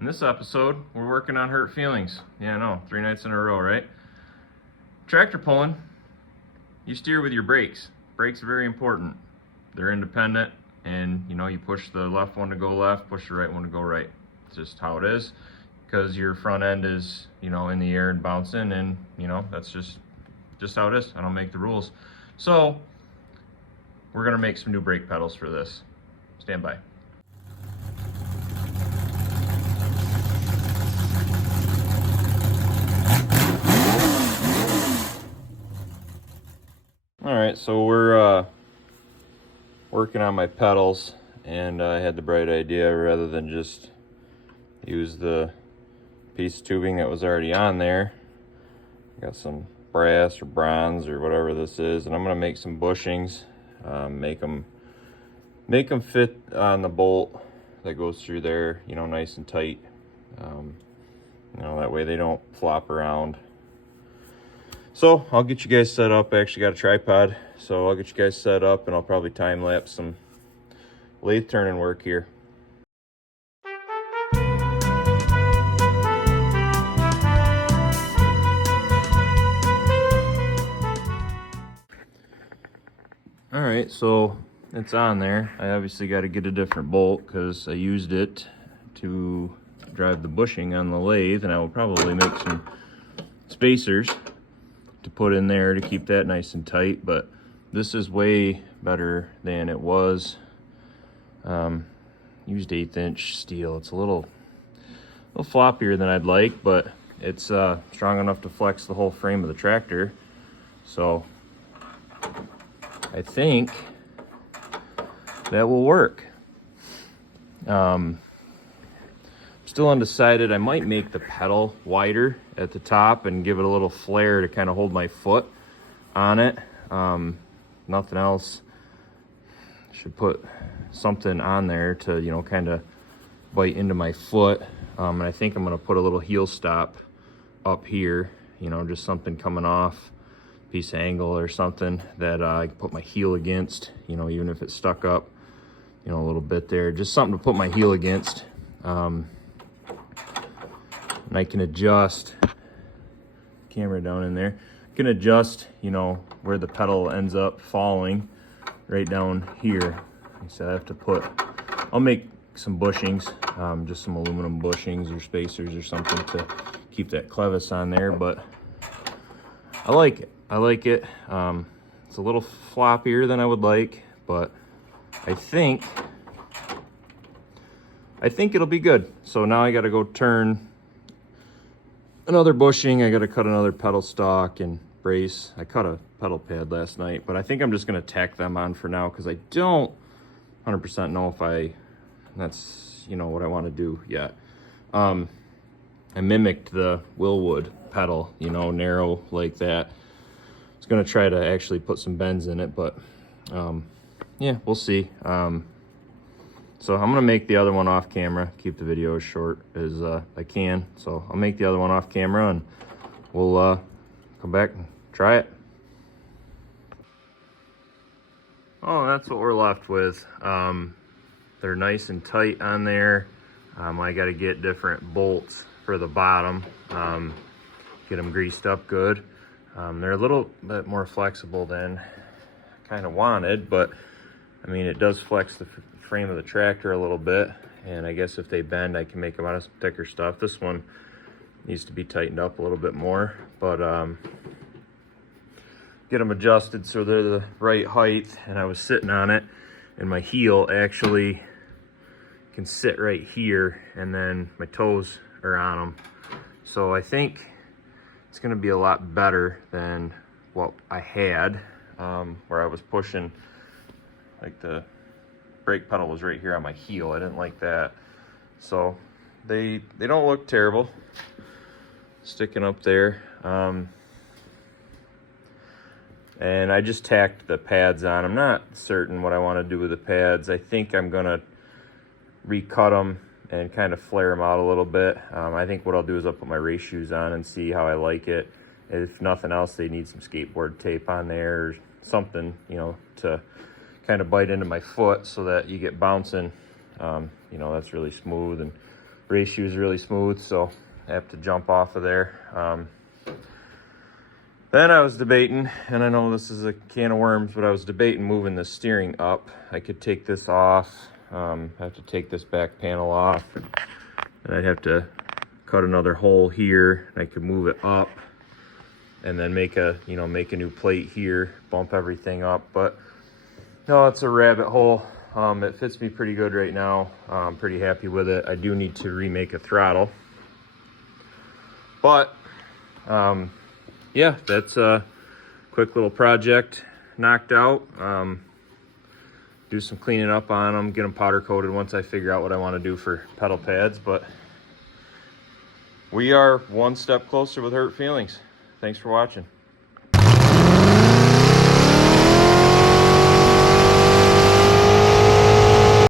In this episode, we're working on hurt feelings. Yeah, I know, 3 nights in a row, right? Tractor pulling, you steer with your brakes. Brakes are very important. They're independent, and you push the left one to go left, push the right one to go right. It's just how it is, because your front end is, in the air and bouncing, and that's just how it is. I don't make the rules. So, we're gonna make some new brake pedals for this. Stand by. Alright, so we're working on my pedals, and I had the bright idea, rather than just use the piece of tubing that was already on there, got some brass or bronze or whatever this is, and I'm going to make some bushings, make them fit on the bolt that goes through there, nice and tight, that way they don't flop around. So I'll get you guys set up. I actually got a tripod, so I'll get you guys set up, and I'll probably time lapse some lathe turning work here. All right, so it's on there. I obviously got to get a different bolt because I used it to drive the bushing on the lathe, and I will probably make some spacers to put in there to keep that nice and tight, but this is way better than it was. Used 1/8 inch steel. It's a little floppier than I'd like, but it's strong enough to flex the whole frame of the tractor. So I think that will work. Still undecided. I might make the pedal wider at the top and give it a little flare to kind of hold my foot on it. Nothing else. Should put something on there to, kind of bite into my foot. And I think I'm going to put a little heel stop up here, just something coming off, piece of angle or something that I can put my heel against, even if it's stuck up, a little bit there. Just something to put my heel against. And I can adjust, camera down in there, I can adjust, where the pedal ends up falling right down here. So I have to I'll make some bushings, just some aluminum bushings or spacers or something to keep that clevis on there, but I like it. It's a little floppier than I would like, but I think it'll be good. So now I got to go turn another bushing. I got to cut another pedal stalk and brace. I cut a pedal pad last night, but I think I'm just going to tack them on for now because I don't 100% know if that's what I want to do yet. I mimicked the Wilwood pedal, narrow like that. I was going to try to actually put some bends in it, but yeah, we'll see. So I'm gonna make the other one off camera, keep the video as short as I can. So I'll make the other one off camera, and we'll come back and try it. Oh, that's what we're left with. They're nice and tight on there. I gotta get different bolts for the bottom, get them greased up good. They're a little bit more flexible than I kind of wanted, but I mean, it does flex the frame of the tractor a little bit, and I guess if they bend, I can make them out of some thicker stuff. This one needs to be tightened up a little bit more, but get them adjusted so they're the right height. And I was sitting on it, and my heel actually can sit right here, and then my toes are on them. So I think it's going to be a lot better than what I had, where I was pushing, like the brake pedal was right here on my heel. I didn't like that. So they don't look terrible sticking up there. And I just tacked the pads on. I'm not certain what I want to do with the pads. I think I'm gonna recut them and kind of flare them out a little bit. I think what I'll do is I'll put my race shoes on and see how I like it. If nothing else, they need some skateboard tape on there or something, to kind of bite into my foot so that you get bouncing. That's really smooth and race shoes really smooth, so I have to jump off of there. Then I was debating, and I know this is a can of worms, but I was debating moving the steering up. I could take this off. I have to take this back panel off, and I'd have to cut another hole here. I could move it up, and then make a new plate here, bump everything up. But no, it's a rabbit hole. It fits me pretty good right now. I'm pretty happy with it. I do need to remake a throttle, but yeah, that's a quick little project knocked out. Do some cleaning up on them, get them powder coated once I figure out what I want to do for pedal pads. But we are one step closer with Hurt Feelings. Thanks for watching.